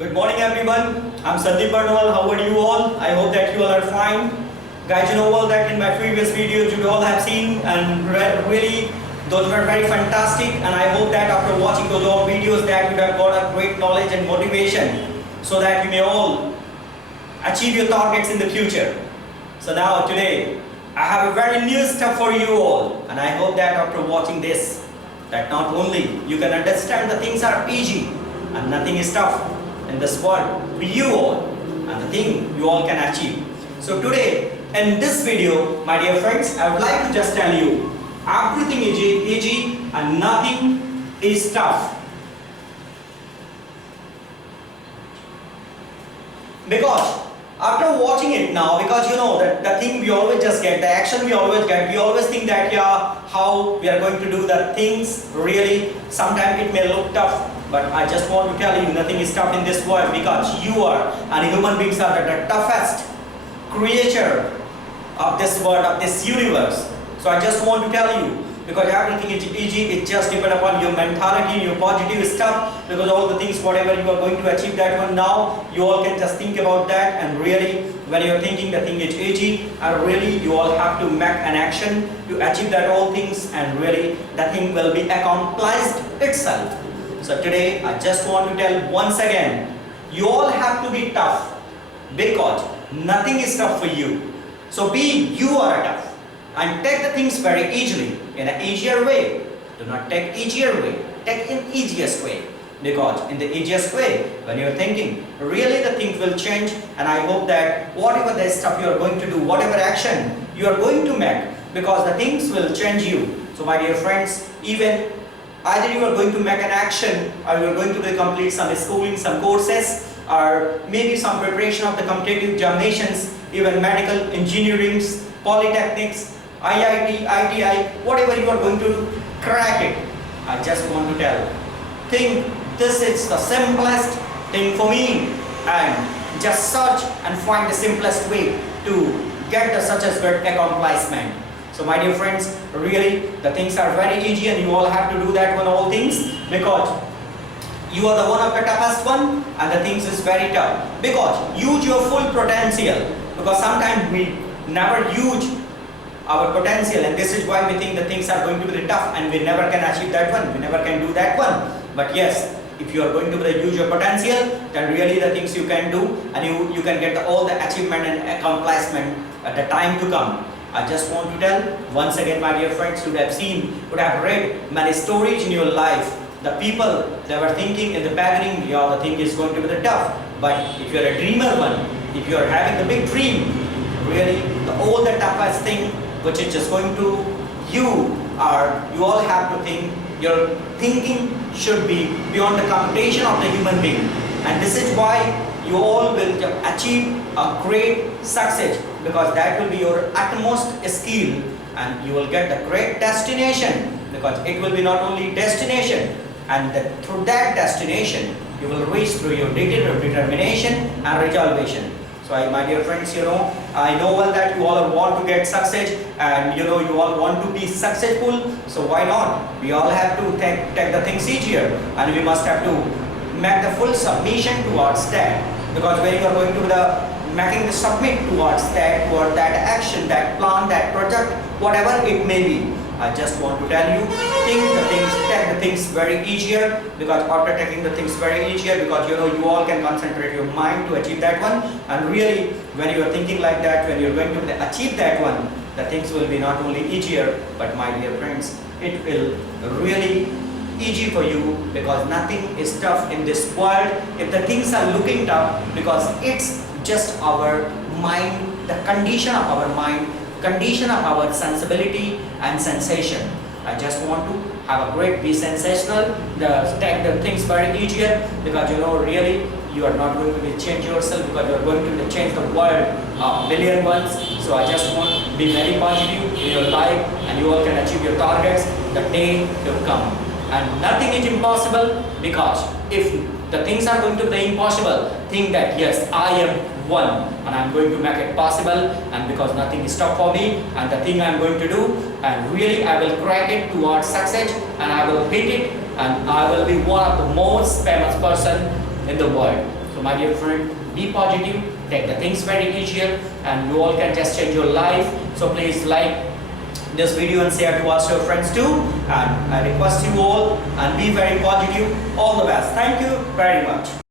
Good morning everyone. I'm Sandeep Barnwal. How are you all? I hope that you all are fine. Guys, you know all that in my previous videos you all have seen and really those were very fantastic, and I hope that after watching those all videos that you have got a great knowledge and motivation so that you may all achieve your targets in the future. So now today I have a very new stuff for you all, and I hope that after watching this that not only you can understand the things are easy and nothing is tough in this world for you all, and the thing you all can achieve. So today in this video, my dear friends, I would like to just tell you everything is easy and nothing is tough. Because after watching it now, because you know that the thing we always just get, the action we always get, we always think that yeah, how we are going to do the things really, sometimes it may look tough, but I just want to tell you nothing is tough in this world, because you are, and human beings are the toughest creature of this world, of this universe. So I just want to tell you, because everything is easy, it just depends upon your mentality, your positive stuff, because all the things, whatever you are going to achieve that one now, you all can just think about that, and really, when you are thinking the thing is easy, and really you all have to make an action to achieve that all things, and really the thing will be accomplished itself. So today, I just want to tell once again, you all have to be tough, because nothing is tough for you. So you are tough. And take the things very easily, in an easier way. Do not take easier way, take in easiest way. Because in the easiest way, when you are thinking, really the things will change, and I hope that whatever the stuff you are going to do, whatever action you are going to make, because the things will change you. So my dear friends, even either you are going to make an action, or you are going to complete some schooling, some courses, or maybe some preparation of the competitive examinations, even medical, engineering, polytechnics, IIT, ITI, whatever you are going to crack it. I just want to tell, think this is the simplest thing for me, and just search and find the simplest way to get the such as good accomplishment. So my dear friends, really the things are very easy, and you all have to do that one all things, because you are the one of the toughest one, and the things is very tough. Because use your full potential, because sometimes we never use our potential, and this is why we think the things are going to be tough and we never can achieve that one, we never can do that one. But yes, if you are going to use your potential, then really the things you can do, and you can get all the achievement and accomplishment at the time to come. I just want to tell once again, my dear friends, you would have seen, would have read many stories in your life. The people, they were thinking in the beginning, yeah, the thing is going to be the tough. But if you are a dreamer one, if you are having the big dream, really all the toughest thing which is just going to you all have to think, your thinking should be beyond the computation of the human being, and this is why you all will achieve a great success, because that will be your utmost skill, and you will get the great destination, because it will be not only destination, and through that destination you will reach through your determination and resolution. So my dear friends, I know well that you all want to get success, and you all want to be successful. So why not? We all have to take the things easier, and we must have to make the full submission towards that. Because when you are going to making the submit towards that action, that plan, that project, whatever it may be, I just want to tell you, take the things very easier, because after taking the things very easier, because you all can concentrate your mind to achieve that one, and really when you are thinking like that, when you are going to achieve that one, the things will be not only easier, but my dear friends, it will really easy for you, because nothing is tough in this world. If the things are looking tough, because it's just our mind, the condition of our mind, condition of our sensibility and sensation. I just want to have a great, be sensational, take the things very easier, because really you are not going to change yourself, because you are going to change the world a million once. So I just want to be very positive in your life, and you all can achieve your targets the day to come. And nothing is impossible, because if the things are going to be impossible, think that yes, I am one, and I'm going to make it possible, and because nothing is tough for me, and the thing I'm going to do, and really I will crack it towards success, and I will hit it, and I will be one of the most famous person in the world. So my dear friend, be positive, take the things very easier, and you all can just change your life. So please like this video and share to us your friends too, and I request you all and be very positive. All the best. Thank you very much.